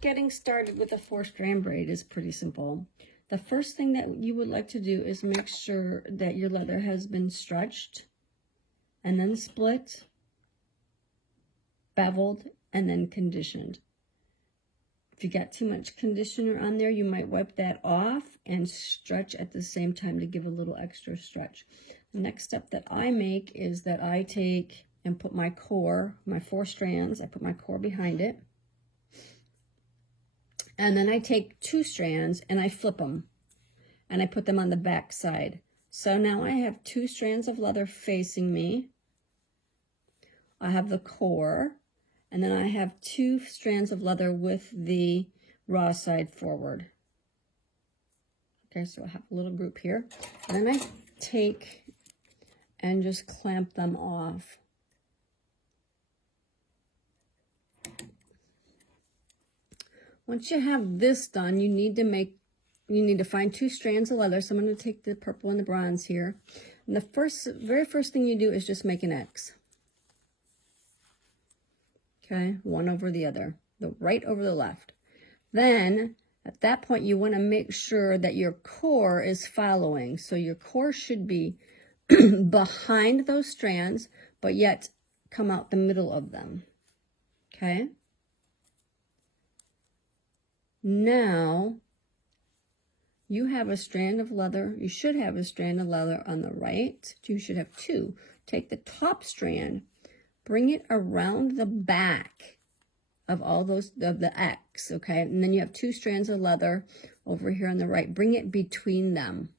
Getting started with a 4-strand braid is pretty simple. The first thing that you would like to do is make sure that your leather has been stretched and then split, beveled, and then conditioned. If you got too much conditioner on there, you might wipe that off and stretch at the same time to give a little extra stretch. The next step that I make is that I take and put my core, my 4 strands, I put my core behind it. And then I take 2 strands and I flip them and I put them on the back side. So now I have 2 strands of leather facing me. I have the core, and then I have 2 strands of leather with the raw side forward. Okay, so I have a little group here. And then I take and just clamp them off. Once you have this done, you need to find 2 strands of leather. So I'm going to take the purple and the bronze here. And the very first thing you do is just make an X. Okay, one over the other, the right over the left. Then at that point, you want to make sure that your core is following. So your core should be behind those strands, but yet come out the middle of them. Okay. Now, you have a strand of leather. You should have a strand of leather on the right. You should have 2. Take the top strand, bring it around the back of all those, of the X, okay? And then you have 2 strands of leather over here on the right. Bring it between them.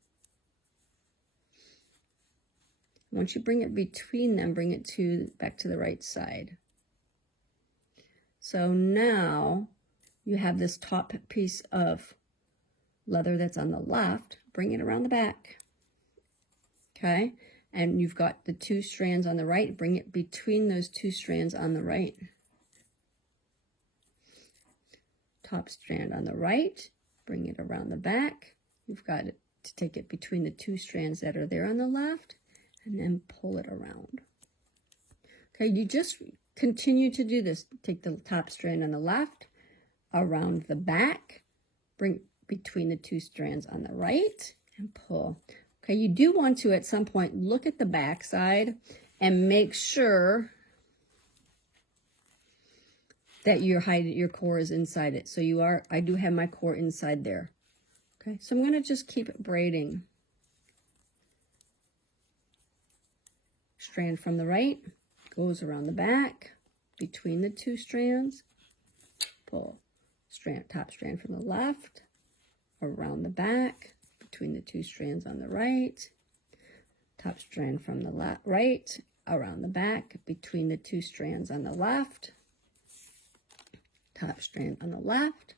Once you bring it between them, bring it back to the right side. So now you have this top piece of leather that's on the left. Bring it around the back, okay? And you've got the 2 strands on the right. Bring it between those 2 strands on the right. Top strand on the right. Bring it around the back. You've got to take it between the 2 strands that are there on the left and then pull it around. Okay, you just continue to do this. Take the top strand on the left, around the back, bring between the 2 strands on the right, and pull. Okay, you do want to at some point look at the back side and make sure that your core is inside it. So I do have my core inside there. Okay, so I'm going to just keep braiding. Strand from the right goes around the back, between the 2 strands, pull. Top strand from the left, around the back, between the 2 strands on the right, top strand from the right, around the back, between the 2 strands on the left, top strand on the left,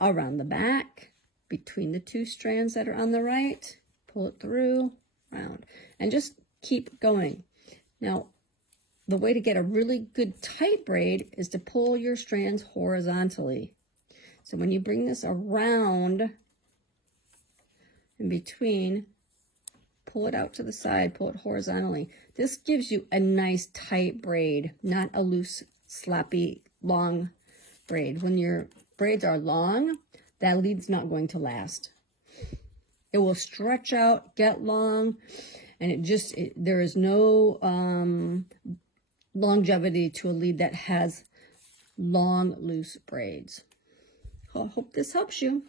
around the back, between the 2 strands that are on the right, pull it through, round, and just keep going. Now, the way to get a really good tight braid is to pull your strands horizontally. So when you bring this around in between, pull it out to the side, pull it horizontally. This gives you a nice tight braid, not a loose, sloppy, long braid. When your braids are long, that lead's not going to last. It will stretch out, get long, and there is no longevity to a lead that has long, loose braids. I hope this helps you.